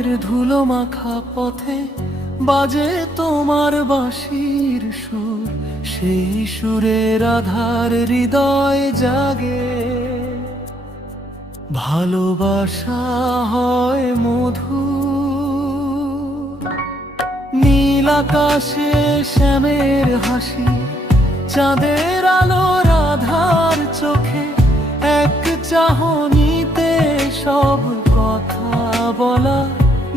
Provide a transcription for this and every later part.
বৃন্দাবনের ধুলো মাখা পথে বাজে তোমার বাঁশির সুর, সেই সুরের আধার হৃদয় জাগে। ভালোবাসা হয় মধু, নীল আকাশে শ্যামের হাসি, চাঁদের আলোর আধার চোখে, এক চাহনিতে সব কথা বলা,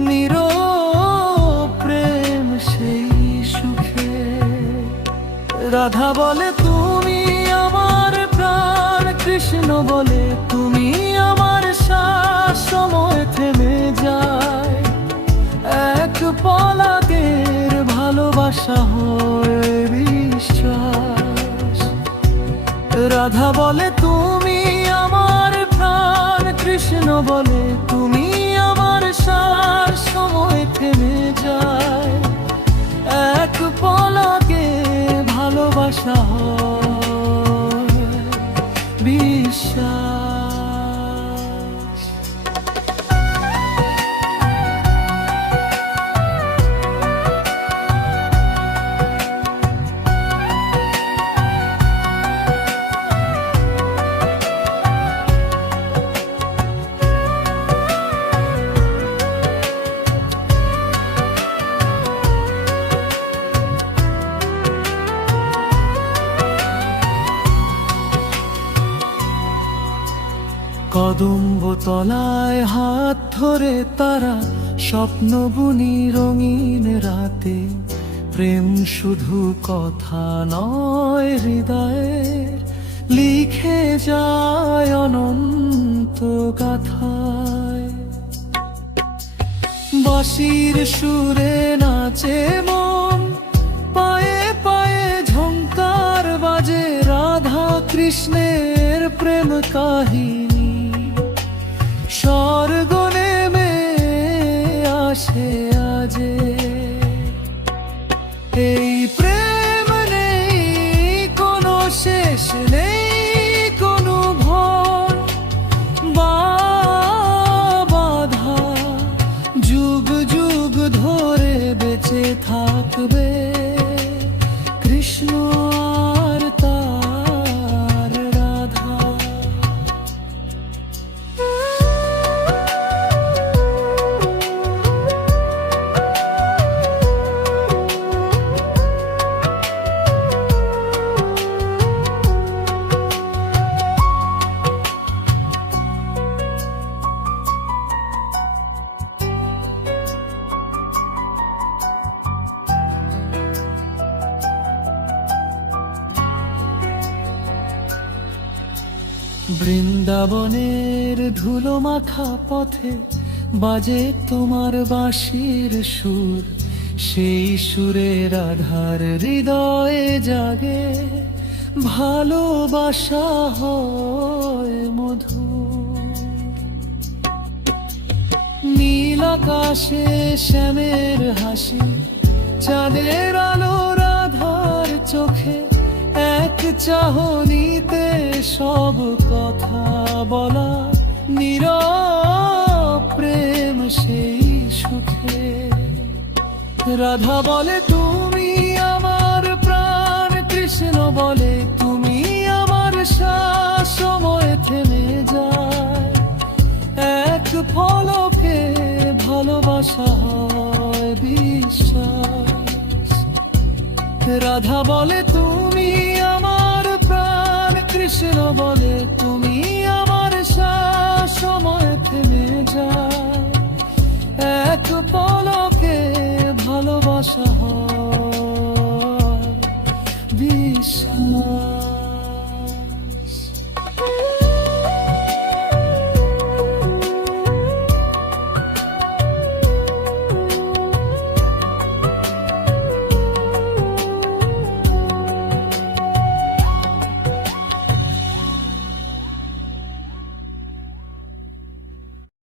নীরব প্রেম সেই সুখে। রাধা বলে তুমি আমার প্রাণ, কৃষ্ণ বলে তুমি আমার শ্বাস, সময় থেমে যায় এক পলকের, ভালোবাসা হয় বিশ্বাস। রাধা বলে তুমি আমার প্রাণ, কৃষ্ণ বলে তুমি আমার শ্বাস, সময় থেমে যায় এক পলকে, ভালোবাসা হয় বিশ্বাস। কদম্ব তলায় হাত ধরে তারা স্বপ্ন বুনি রঙিন রাতে, প্রেম শুধু কথা নয়, হৃদয়ের লিখে যায় অনন্ত গাথায়। বাঁশির সুরে নাচে মন, পায়ে পায়ে ঝংকার বাজে, রাধা কৃষ্ণের প্রেম কাহিনী স্বর্গ নেমে আসে আজে। এই প্রেম নেই কোনো শেষ, নেই কোনো ভয় বা বাধা, যুগ যুগ ধরে বেঁচে থাকবে কৃষ্ণ আর তার রাধা। বৃন্দাবনের ধুলো মাখা পথে বাজে তোমার বাঁশির সুর, সেই সুরের আধার হৃদয়ে জাগে, ভালোবাসা হয় মধু। নীল আকাশে শ্যামের হাসি, চাঁদের আলোর আধার চোখে, এক চাহনিতে সব কথা বলা, নীরব প্রেম সেই সুখে। রাধা বলে তুমি আমার প্রাণ, কৃষ্ণ বলে তুমি আমার শ্বাস, সময় থেমে যায় এক পলকে, ভালোবাসা হয় বিশ্বাস। রাধা বলে তুমি আমার প্রাণ, কৃষ্ণ বলে তুমি আমার শ্বাস, সময় থেমে যায় এক পলকে, ভালোবাসা হয় বিশ্বাস।